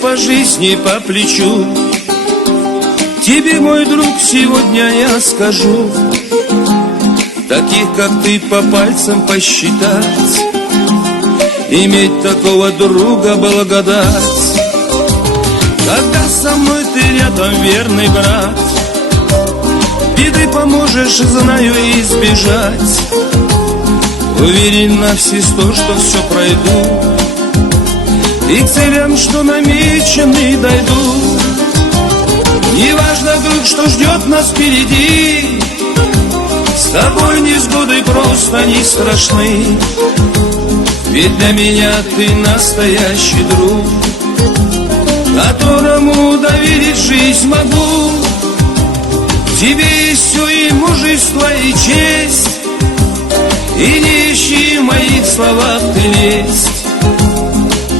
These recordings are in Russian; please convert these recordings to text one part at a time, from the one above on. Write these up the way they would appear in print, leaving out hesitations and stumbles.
по жизни по плечу. Тебе, мой друг, сегодня я скажу: таких, как ты, по пальцам посчитать. Иметь такого друга благодать. Когда со мной ты рядом, верный брат, беды поможешь, знаю, избежать. Уверен на все сто, что все пройду, и к целям, что намечены, дойду. Неважно, друг, что ждет нас впереди, с тобой невзгоды просто не страшны. Ведь для меня ты настоящий друг, которому доверить жизнь могу. Тебе есть все, и мужество, и честь, и не ищи в моих словах ты лесть.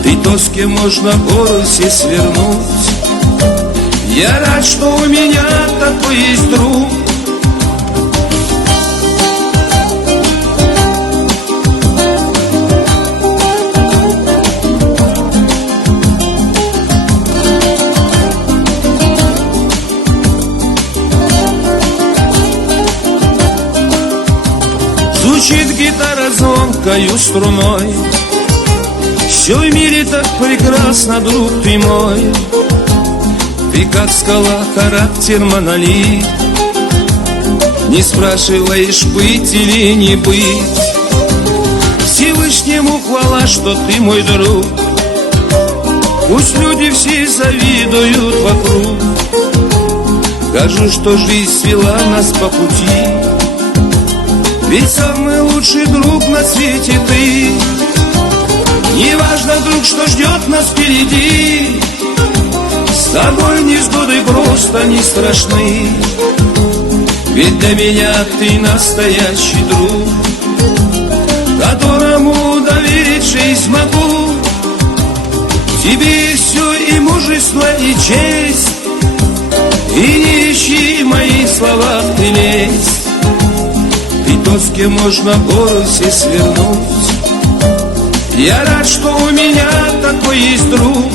Ты то, с кем можно гору все свернуть. Я рад, что у меня такой есть друг. Звучит гитара звонкою струной. Все в мире так прекрасно, друг ты мой. Ты как скала, характер монолит. Не спрашиваешь, быть или не быть. Всевышнему хвала, что ты мой друг. Пусть люди все завидуют вокруг. Скажу, что жизнь свела нас по пути. Ведь самый лучший друг на свете ты. Неважно, друг, что ждет нас впереди, с тобой невзгоды просто не страшны. Ведь для меня ты настоящий друг, которому доверить жизнь могу. Тебе все, и мужество, и честь, и не ищи в моих словах ты лезь. Ты тот, с кем можно гору все свернуть. Я рад, что у меня такой есть друг.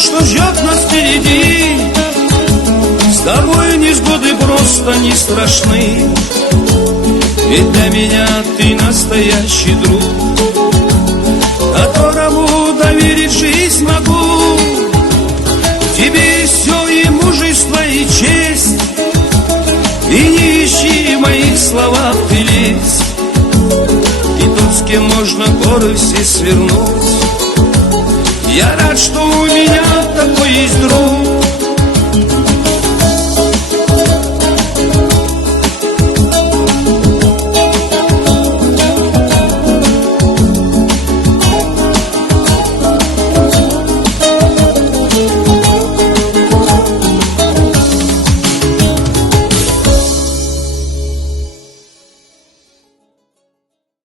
Что ждет нас впереди, с тобой невзгоды просто не страшны. Ведь для меня ты настоящий друг, которому доверить жизнь могу. Тебе все, и мужество, и честь, и не ищи в моих словах ты лезь. И тот, с кем можно горы все свернуть. Я рад, что у меня такой есть друг.